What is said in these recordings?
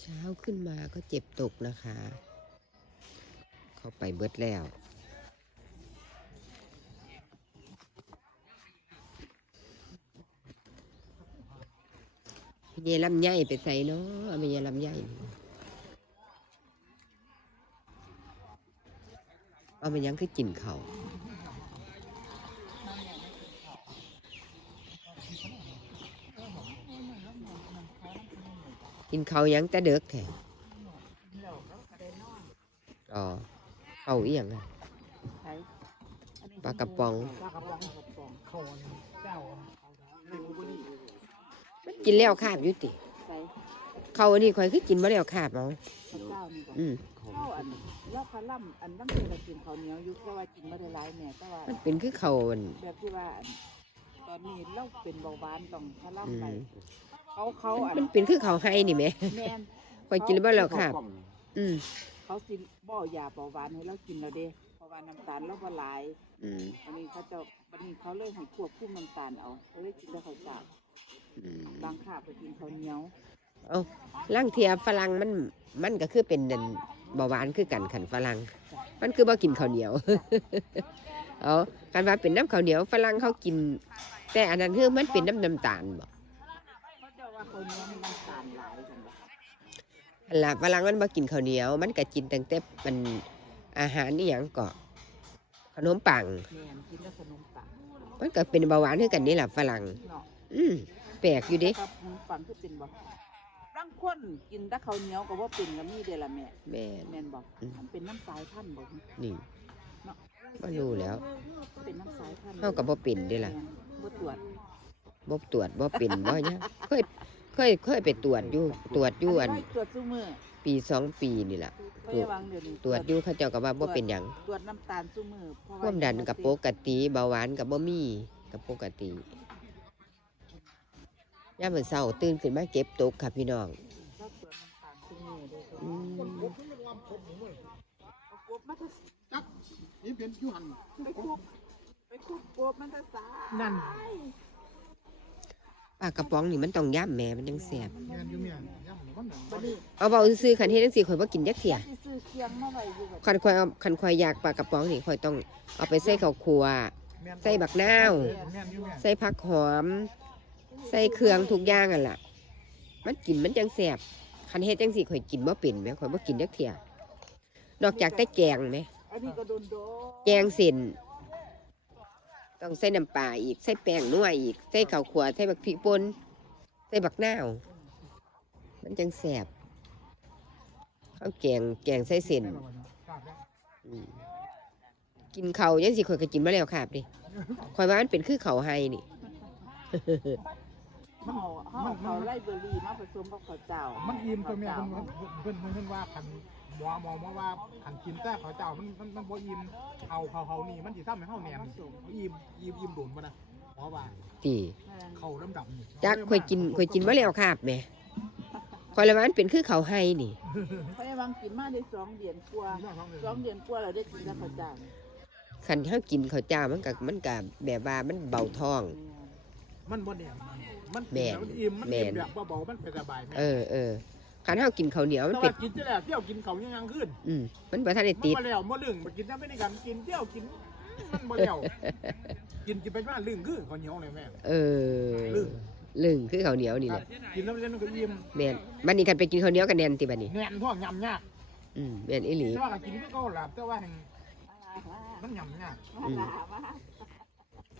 เช้าขึ้นมาก็เจ็บตกนะคะ เข้าไปเบิดแล้ว เยลำไยไปใส่เนาะเอาไปเยลำไยเอามันยังคือกินเขาว กินเขาวยังแต่เด็กแท้อ๋อเอาเอียงอะปลากระป๋องปลากระป๋องกระป๋องเขาเจ้ามันกินแล้วคาบอยู่ติใส่เขาอันนี้ข่อยคือกินมาแล้วคาบเอาข้าวเจ้านี่ก่อนอืมข้าวอันแล้วคาล่ำอันตั้งแต่เรากินข้าวเหนียวอยู่แต่ว่ากินไม่ได้หลายแม่แต่ว่ามันเป็นคือเขาอันแบบที่ว่าอันตอนนี้เราเป็นเบาหวานต้องคาอืล่ำไปม เขาเขาอันมันเป็นคือเขาให้นี่ไหมแม่นข่อยกินมาแล้วคาบอืมเขาสิบ่ยาเบาหวานให้เรากินเราเด้เพราะว่าน้ำตาลเราบ่หลายอืมวันนี้เขาจะวันนี้เขาเลยให้ควบคุมน้ำตาลเอาเขาเลยกินแต่ข้าวเจ้าอืมบางข้าวไปกินข้าวเหนียวเอาล่างเทียฝรั่งมันมันก็คือเป็นนั่นเบาหวานคือกันขันฝรั่งมันคือบ่กินข้าวเหนียว เอากันว่าเป็นน้ำข้าวเหนียวฝรั่งเขากิน แต่อันนั้นคือมันเป็นน้ำน้ำตาลบ่เขาเจะ ว่าข้าวเหนียวมีน้ำตาลหลายจังบ่อันละฝรั่งมันบ่กินข้าวเหนียว มันก็กินตั้งแต่มันอาหารนี่หยังก็ขนมปัง แม่นกินแต่ขนมปังมันก็เป็นเบาหวานคือกันนี่แหละฝรั่งเนาะอืมแปลกอยู่เด้ครับขนมปังคือเป็นบ่บางคนกินแต่ข้าวเหนียวก็บ่เป็นก็มีเด้ล่ะแม่แม่นแม่นบ่อืมมันเป็นน้ำสายพันธุ์บ่นี่บ่รู้แล้ว เป็นน้ำสายพันธุ์เฮาก็บ่เป็นเด้ล่ะแม่นบ่ตรวจ บ่ตรวจบ่เป็นบ่หยังเคยเคยเคยไปตรวจอยู่ตรวจอยู่อันไว้ตรวจซุมื้อปีสองปีนี่ล่ะเพราะอย่าวังเดี๋ยวนี้ตรวจอยู่เขาเจ้าก็ว่าบ่เป็นหยังตรวจน้ำตาลซุมื้อเพราะความดันกับปกติเบาหวานกับบ่มีกับปกติยามมื้อเช้าตื่นขึ้นมาเก็บตกค่ะพี่น้องเราตรวจน้ำตาลซุมื้อเด้ออืมเอากบมาทะจักนี่เป็นยูหันไปคุบไปคุบกบมันทะสายนั่น ปลากระป๋องนี่มันต้องย่ำแหม่มันจังแซ่บเมียนอยู่เมียนย่ำมันน่ะบัดนี้เอาเว้าซื่อๆคันเฮ็ดจังซี่ข่อยบ่กินจักเที่ยสิซื้อเคียงมาไว้อยู่บัดคันข่อยเอาคันข่อยอยากปลากระป๋องนี่ข่อยต้องเอาไปใส่ข้าวคั่ว แม่นใส่บักนาว แม่นอยู่เมียนใส่ผักหอม ใส่เครื่องทุกอย่างอะล่ะ มันกินมันจังแซ่บคันเฮ็ดจังซี่ข่อยกินบ่เป็นแหมข่อยบ่กินจักเที่ยนอกจากแต่แกงแหมอันนี้ก็โดนโดแกงเส้น ต้องใส่น้ำปลาอีก ใส่แป้งนัวอีก ใส่ข้าวขัวใส่บักพริกป่นใส่บักนาวมันจังแสบข้าวแกงแกงใส่เส้นแม่นบ่เนี่ยทราบแล้วอืมกินเขาวยังสิข่อยก็กินมาแล้วครับดิข่อยว่ามันเป็นคือเขาวไฮนี่เฮาเฮาเอาไลเบอรี่มาผสมกับข้าวเจ้า มัมันอิ่มตัวเมียเพิ่นเพิ่นเพิ่นเพิ่นว่าคัน หมอหมอมาว่าคันกินแต่ข้าวเจ้ามันมันมันบ่อิ่มเอาเขาเขานี่มันสิทำให้เฮาแหนมอิ่มอิ่มอิ่มโดนบ่นะหมอว่าตีเขาดำๆนี่จักข่อยกินข่อยกินมาแล้วครับแหม่ข่อยละว่ามันเป็นคือเขาวไฮนี่เพราะว่าวังกินมาได้สองเดือนกว่าสองเดือนกว่าเราได้กินแต่ข้าวเจ้าคันเฮากินข้าวเจ้ามันก็มันก็แบบว่ามันเบาท้อง มันบ่แหนมมันแม่นมันอิ่มมันอิ่มแม่นแบบเบาๆมันเป็นสบายแม่ เออเออ คันเฮากินข้าวเหนียวมันแต่เป็ว่านกินที่แรกเที่ยวกินเขายังยังขึ้นอืมมันบ่ทันได้มันติดบ่แล้วบ่ลึงบ่กินน้ำไม่ได้กันกินเที่ยวกินมันบ่แล้วกินกินไปว่าลึงคือข้าวเหนียวเลยแม่ เออลึงลึงคือข้าวเหนียวนี่แหละกินแล้วมันก็อิ่มแม่นบัดนี้กันไปกินข้าวเหนียวกันแน่นติบัดนี้ แน่นพวกยำยากอืมแม่นอีหลี แต่ว่าก็กินก็หลับแต่ว่าแห่งมันยำยากมาลามา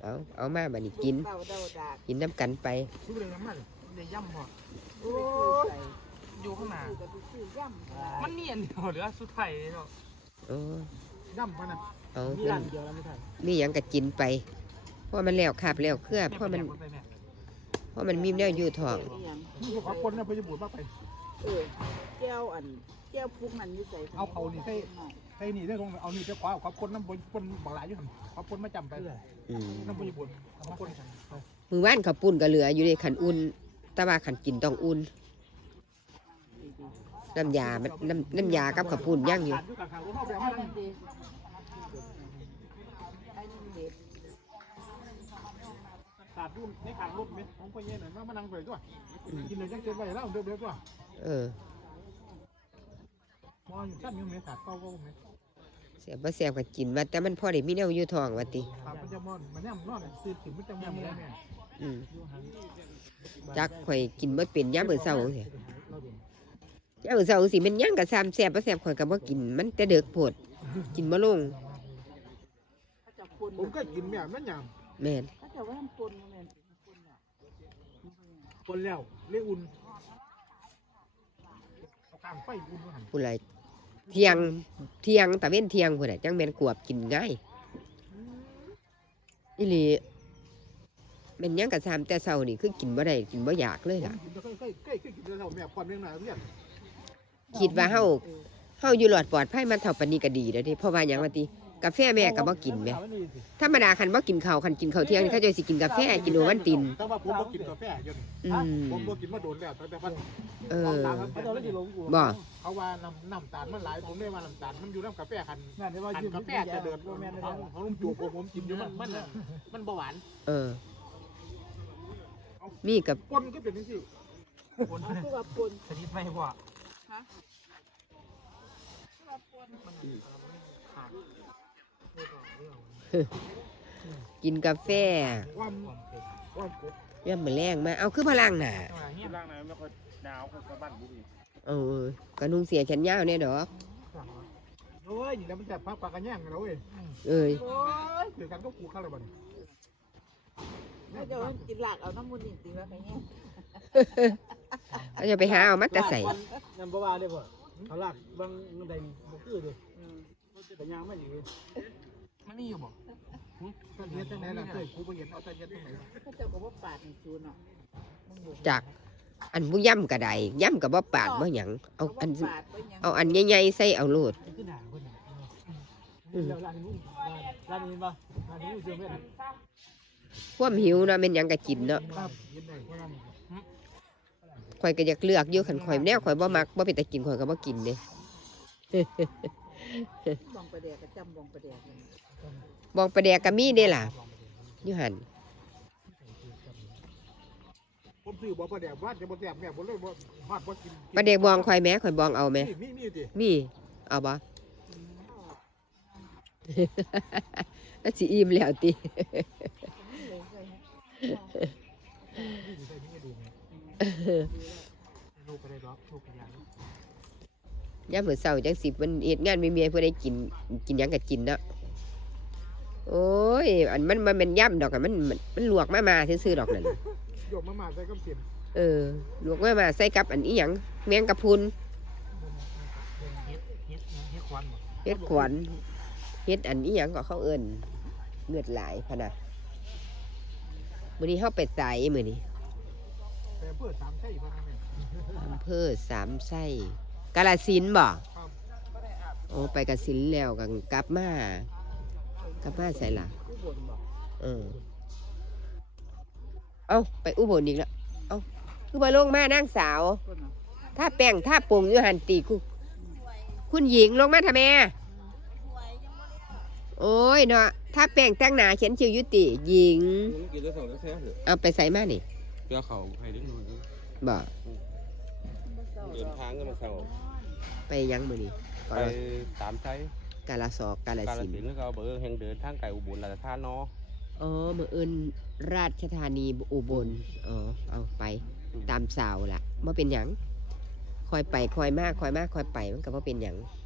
เอาเอามาบัดนี้กินเต่าเดาดากกินน้ำกันไปทุกเรื่องมันได้ย่ำพอโอ้ย อยู่ข้างหน้าก็ไปซื้อย่ำมันเนียนเดียวเหลือสุดไทยเนาะโอ้ย่ำมันน่ะเอามีเพิ่ร้านนเดียวแล้วไม่ไทยมีหยังก็กินไป เพราะมันแล้วคาบแล้วเคลือบเพราะมันเพราะมันมีแนวอยู่ท้องนี่ยังนี่พวกเขาคนน่ะไปจะบูดมากไปเออแก้วอันแก้วพุกนั่นอยู่ใส่เอาเขานี่ใส่ไอ้นี่ได้ลงเอานี่ไปคว้าเขาคนน้ำบนคนบางหลายอยู่หั่นเขาคนมาจำไปอืมน้ำบนญี่ปุ่นเขาคน มือว่านข้าวปุ้นก็เหลืออยู่ในขันอุ่น แต่ว่าขันกินต้องอุ่น น้ำยามันน้ำน้ำยากับข้าวปุ้นย่างอยู่อยู่กับทางรถเข้าไปไอ้เอามานั่นดีไอ้นั่นดีตัดรุ่นในการรถไหมของพ่อเย็นน่ะมามานั่งไปด้วยกินเลยจังเกินไปแล้วเดือดๆด้วยเออมออยู่ซ้ำอยู่ไหมขาดเก้าก็ไหมเสียบ่เสียบก็กินว่าแต่มันพอได้มีแนวอยู่ท้องว่าติขาดมันจะมอนมันย่ำนอนตื่นถึงมันจะมอนได้แม่อืมจักข่อยกินบ่เป็นยามมื้อเช้าจังซี่ยามมื้อเช้าสิแม่นหยังก็ซ้ำแซ่บบ่แซ่บข่อยก็บ่กิน มันแต่เด็กโพดกินบ่ลงเขาจะปนผมก็กินแม่มันย่แม่นเขาจะว่ามันปนบ่แม่นปนอะำคนแล้วเลี้ยอุ่นเอากลางไฟอุ่นมาหันผู้ใดเที่ยงเที่ยงตะเว้นเที่ยงพุ่นน่ะจังแม่นกวบกินง่ายอีหลีแม่นหยังก็ซ้ำแต่เช้านี่คือกินบ่ได้กินบ่อยากเลยล่ะ กินเคยเคยเคยเคยกินแล้วแม่ความเรื่องไหนเรียน คิดว่าเฮาเฮาอยู่หลอดปลอดภัยมันเท่าปานนี้ก็ดีแล้วเด้เพราะว่าหยังว่าติกาแฟแม่ก็บ่กินแหม่ธรรมดาคันบ่กินข้าวคันกินข้าวเที่ยงนี่เขาจะสิกินกาแฟกินโอวันติน แต่ว่าผมบ่กินกาแฟอยู่นี่อืม ผมบ่กินมาโดนแล้วแต่แต่ว่าเออ เขาจะได้ดีลงกูบ่ เขาว่าน้ำน้ำตาลมันหลายผมได้ว่าน้ำตาลมันอยู่น้ำกาแฟคันแม่ได้ว่าคันยืมกาแฟจะเดินของของลุงจูผมผมกินอยู่มันมันมันเบาหวานเออ มีกับปนก็เป็นนี่สิเอาคือว่าปนสนิทไม่กว่า ฮะคือว่าปนกินกาแฟความความกบยามมื้อแรงมา เอาคือพลังน่ะที่ล่างนั้นไม่ค่อยหนาวคนสะบัดบุ้งเออก็นุ่งเสียแขนยาวแน่ดอกโอ้ยนี่แล้วมันจะพักปากกันแย่งกันแล้วเว้ยเอ้ยโอ้ยเดี๋ยวกันก็กูเข้าเลยบ่นี่เขาจะว่ากินหลากเอาน้ำมันนี่สิว่าไงเนี่ย เราจะไปหาเอามาแต่ใส่น้ำปลาได้ป่ะเขาลากบางใดบุคือเลยอืมแต่ยางไม่อยู่มันนี่อยู่บ่ตอนเย็นจังไหนล่ะเคยกูไปเห็นเอาตอนเย็นตรงไหนเขาเจ้าก็บ่ปาดให้ซูนเนาะมึงบอกจากอันผู้ย่ำก็ได้ย่ำก็บ่ปากบ่หยังเอาอันบ่ปาดบ่หยังเอาอันใหญ่ๆใส่เอาโลดขึ้นหนาคนแล้วร้านนี้ร้านนี้ป่ะร้านนี้เชื่อไหมความหิวเนาะแม่นหยังก็กินเนาะ ข่อยก็อยากเลือกอยู่คันข่อยแนวข่อยบ่มักบ่เป็นตากินข่อยก็บ่กินเด้บองประแดกก็จำบองประแดกนั่นบองประแดกก็มีเด้ล่ะอยู่หั่นผมซื้อบ่ประเดี๋ยวบ้านจะบ่แซ่บแม่บ่เลยบ่ฮอดบ่กินประแดกบองข่อยแหม้ข่อยบองเอาแหมมีมีมีดิมีเอาบ่แล้วสิอิ่มแล้วติเลยใส่ให้มีดิใส่มีดูไงลูกก็ได้ดอกลูกก็ยังยามมื้อเช้าจังสิมันเฮ็ดงานมีเมียผู้ใดกินกินหยังก็กินเนาะโอ้ย อันมันมันเป็นย่ำดอกอะมันมันมันลวกมามาซื่อๆดอกนั่นโยมมามาใส่กับเสียมเออลวกมามาใส่กับอันอีหยังแมงกะพรุนเฮ็ดเฮ็ดเฮ็ดควันบ่เฮ็ดขวัญเฮ็ดอันอีหยังก็เขาเอิ้นเลือดหลายพะนะมื้อนี้เฮาไปไสมื้อนี้ แต่เพื่อสามไส้พอนั้นแม่อำเภอสามไส้กาฬสินธุ์บ่ครับโอ้ไปกาฬสินธุ์แล้วก็กลับมากลับมาใส่ล่ะผู้บ่นบอกเออเอ้าไปอุบลอีกแล้วเอ้าคือบ่ลงมานางสาวคนเนาะถ้าแป้งถ้าปรุงอยู่หันตีคุณคุณหญิงลงมาทำไมโอ้ยเนาะถ้าแป้งแต่งหนาเขียนชื่อยุติหญิงมึงกินแล้วสองแล้วแซ่บเหรอเอาไปใส่มานี่ เพื่อเขาให้ได้หน่อยบ่บ่เศร้าเดิดนอกทางก็มาเศร้าไปยังมือนี่ไปตามไซกาลาสอกกาลกาลสินสินธุ์แล้วก็เบอร์แห่งเดินทางไก่อุบลราชธานีเนาะอ๋อมืออื่นราชธานีอุบลอ๋อเอาไปตามสาวละว่าเป็นหยังคอยไปคอยมากคอยมากคอยไปมันก็บ่เป็นหยังอ